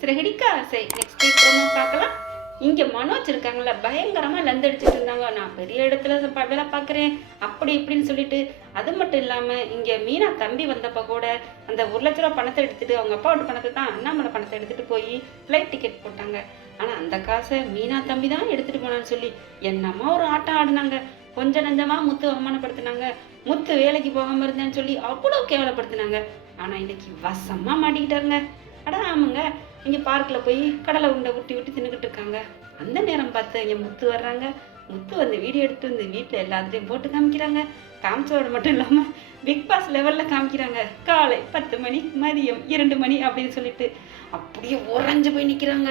சிறகடிக்க சரி next week promo பார்க்கலாம். இங்கே மனோஜ் இருக்காங்கல்ல பயங்கரமாக லந்தடிச்சிட்டு இருந்தாங்க. நான் பெரிய இடத்துல வேலை பார்க்குறேன். அப்படி இப்படின்னு சொல்லிட்டு அது மட்டும் இல்லாமல் இங்கே மீனா தம்பி வந்தப்போ கூட அந்த ஒரு லட்ச ரூபா பணத்தை எடுத்துட்டு அவங்க அப்பாவோட பணத்தை தான் அண்ணாமலை பணத்தை எடுத்துகிட்டு போய் ஃப்ளைட் டிக்கெட் போட்டாங்க. ஆனால் அந்த காசை மீனா தம்பி தான் எடுத்துகிட்டு போனான்னு சொல்லி என்னம்மா ஒரு ஆட்டம் ஆடினாங்க. கொஞ்சம் நஞ்சமாக முத்து அவமானப்படுத்தினாங்க. முத்து வேலைக்கு போகாமல் இருந்தேன்னு சொல்லி அவ்வளோ கேவலப்படுத்தினாங்க. ஆனால் இன்னைக்கு வசமாக மாட்டிக்கிட்டாருங்க. அட ஆமாங்க. இங்கே பார்க்கில் போய் கடலை உண்டை ஊட்டி விட்டு தின்னுக்கிட்டு இருக்காங்க. அந்த நேரம் பார்த்து இங்கே முத்து வர்றாங்க. முத்து வந்து வீடியோ எடுத்து வந்து வீட்டில் எல்லாத்துலேயும் போட்டு காமிக்கிறாங்க. காமிச்சதோட மட்டும் இல்லாமல் பிக் பாஸ் லெவலில் காமிக்கிறாங்க. காலை பத்து மணி மதியம் இரண்டு மணி அப்படின்னு சொல்லிட்டு அப்படியே உறைஞ்சு போய் நிற்கிறாங்க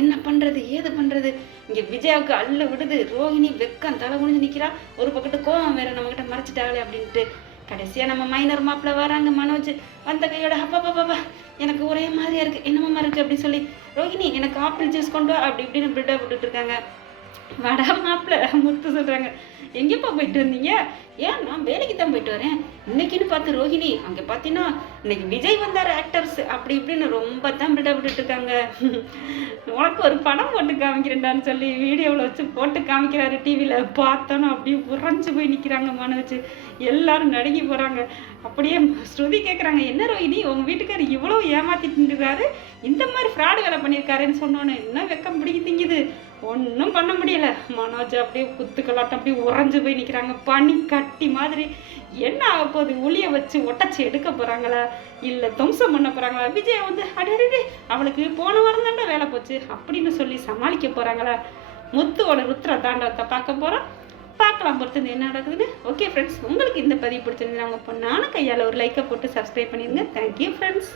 என்ன பண்ணுறது ஏது பண்ணுறது இங்கே விஜயாவுக்கு அள்ள விடுது. ரோஹிணி வெக்கம் தலை குனிஞ்சு நிற்கிறா ஒரு பக்கத்து கோவம் வேற நம்மக்கிட்ட மறைச்சிட்டாங்களே அப்படின்ட்டு. கடைசியாக நம்ம மைனர் மாப்பிள்ள வராங்க மனோஜ். வந்த கையோட அப்பா பாப்பா எனக்கு ஒரே மாதிரியா இருக்கு. என்னமாமா இருக்கு அப்படின்னு சொல்லி ரோஹிணி எனக்கு ஆப்பிள் ஜூஸ் கொண்டு வா அப்படி இப்படின்னு பில்டப் விட்டுட்டு இருக்காங்க. வடா மாப்பிள்ள முத்து சொல்றாங்க. எங்கேப்பா போயிட்டு வந்தீங்க? ஏன் நான் வேலைக்கு தான் போயிட்டு வரேன். இன்னைக்குன்னு பார்த்து ரோஹிணி அங்கே பார்த்தீங்கன்னா இன்னைக்கு விஜய் வந்தார் ஆக்டர்ஸ் அப்படி இப்படின்னு ரொம்ப தான் பில்டப் விட்டுட்டு இருக்காங்க. உனக்கு ஒரு படம் போட்டு காமிக்கிறேன்டான்னு சொல்லி வீடியோவில் வச்சு போட்டு காமிக்கிறாரு டிவியில் பார்த்தோன்னு அப்படியே உறைஞ்சு போய் நிற்கிறாங்க வச்சு எல்லாரும் நடுங்கி போகிறாங்க அப்படியே ஸ்ருதி கேட்குறாங்க என்ன ரோஹிணி உங்கள் வீட்டுக்காரர் இவ்வளோ ஏமாத்திட்டுருக்காரு இந்த மாதிரி ஃப்ராடு வேலை பண்ணியிருக்காருன்னு சொன்னோன்னே என்ன வெக்கம் பிடிக்குதுங்குது ஒன்றும் பண்ண முடியல. மனோஜ் அப்படியே குத்துக்கலாட்டம் அப்படியே உறைஞ்சு போய் நிற்கிறாங்க பனி கட்டி மாதிரி. என்ன ஆக போகுது? ஒளியை வச்சு ஒட்டச்சி எடுக்க போகிறாங்களா இல்லை துவம்சம் பண்ண போகிறாங்களா விஜய் வந்து அடி அவளுக்கு போன வாரம் தாண்டா வேலை போச்சு. அப்படின்னு சொல்லி சமாளிக்க போகிறாங்களா முத்துவோட ருத்ர தாண்டவத்தை பார்க்க போகிறோம் பார்க்கலாம். பொறுத்தது என்ன நடக்குதுன்னு? ஓகே ஃப்ரெண்ட்ஸ் உங்களுக்கு இந்த பதிவு பிடிச்சிருந்தா உங்கள் பொண்ணான கையால் ஒரு லைக்கை போட்டு சப்ஸ்கிரைப் பண்ணிடுங்க. Thank you friends